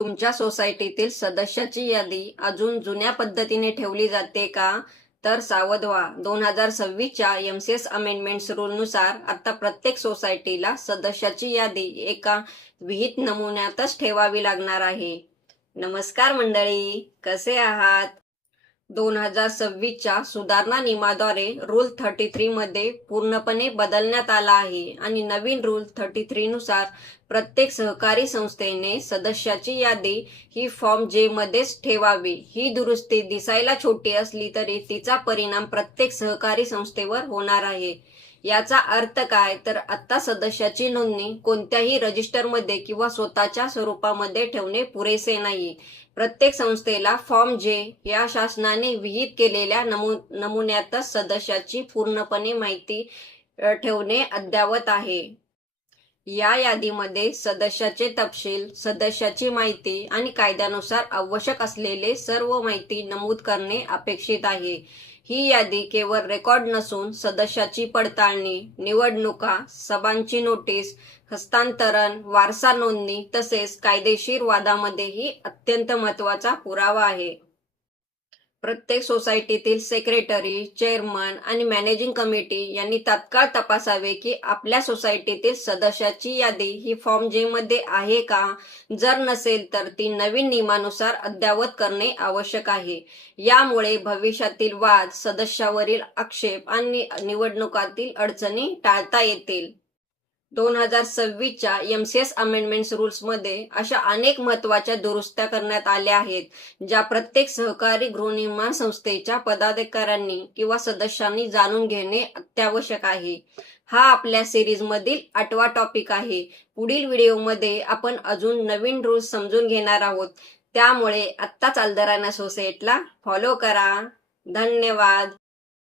तुमच्या सोसायटीतील सदस्याची यादी अजून जुन्या पद्धतीने ठेवली जाते का? तर सावध व्हा. 2026च्या MCS अमेंडमेंट्स रूलनुसार आता प्रत्येक सोसायटीला सदस्याची यादी एका विहित नमुन्यातच ठेवावी लागणार आहे. नमस्कार मंडळी, कसे आहात? 2026च्या सुधारणा नियमाद्वारे रूल 33 मध्ये पूर्णपणे बदलण्यात आला आहे आणि नवीन रूल 33 नुसार प्रत्येक सहकारी संस्थेने सदस्याची यादी ही फॉर्म जे मध्येच ठेवावी. ही दुरुस्ती दिसायला छोटी असली तरी तिचा परिणाम प्रत्येक सहकारी संस्थेवर होणार आहे. याचा अर्थ काय? तर आता सदस्याची नोंदणी कोणत्याही रजिस्टरमध्ये किंवा स्वतःच्या स्वरूपामध्ये ठेवणे पुरेसे नाही. प्रत्येक संस्थेला फॉर्म जे या शासनाने विहित केलेल्या नमुन्यातच सदस्याची पूर्णपणे माहिती ठेवणे अद्ययावत आहे. या यादीमध्ये सदस्याचे तपशील, सदस्याची माहिती आणि कायद्यानुसार आवश्यक असलेले सर्व माहिती नमूद करणे अपेक्षित आहे. ही यादी केवळ रेकॉर्ड नसून सदस्याची पडताळणी, निवडणुका, सभांची नोटीस, हस्तांतरण, वारसा नोंदणी तसेच कायदेशीर वादामध्येही अत्यंत महत्त्वाचा पुरावा आहे. प्रत्येक सोसायटीतील सेक्रेटरी, चेअरमन आणि मॅनेजिंग कमिटी यांनी तात्काळ तपासावे की आपल्या सोसायटीतील सदस्याची यादी ही फॉर्म जे मध्ये आहे का? जर नसेल तर ती नवीन नियमानुसार अद्ययावत करणे आवश्यक आहे. यामुळे भविष्यातील वाद, सदस्यावरील आक्षेप आणि निवडणुकातील अडचणी टाळता येतील. 2026च्या MCS अमेंडमेंट्स रूल्समध्ये अशा अनेक महत्त्वाच्या दुरुस्त्या करण्यात आल्या आहेत, ज्या प्रत्येक सहकारी गृहनिर्माण संस्थेच्या पदाधिकाऱ्यांनी किंवा सदस्यांनी जाणून घेणे अत्यावश्यक आहे. हा आपल्या सिरीजमधील 8वा टॉपिक आहे. पुढील व्हिडिओमध्ये आपण अजून नवीन रूल्स समजून घेणार आहोत. त्यामुळे आत्ताच आल्दरान असोसिएटला फॉलो करा. धन्यवाद.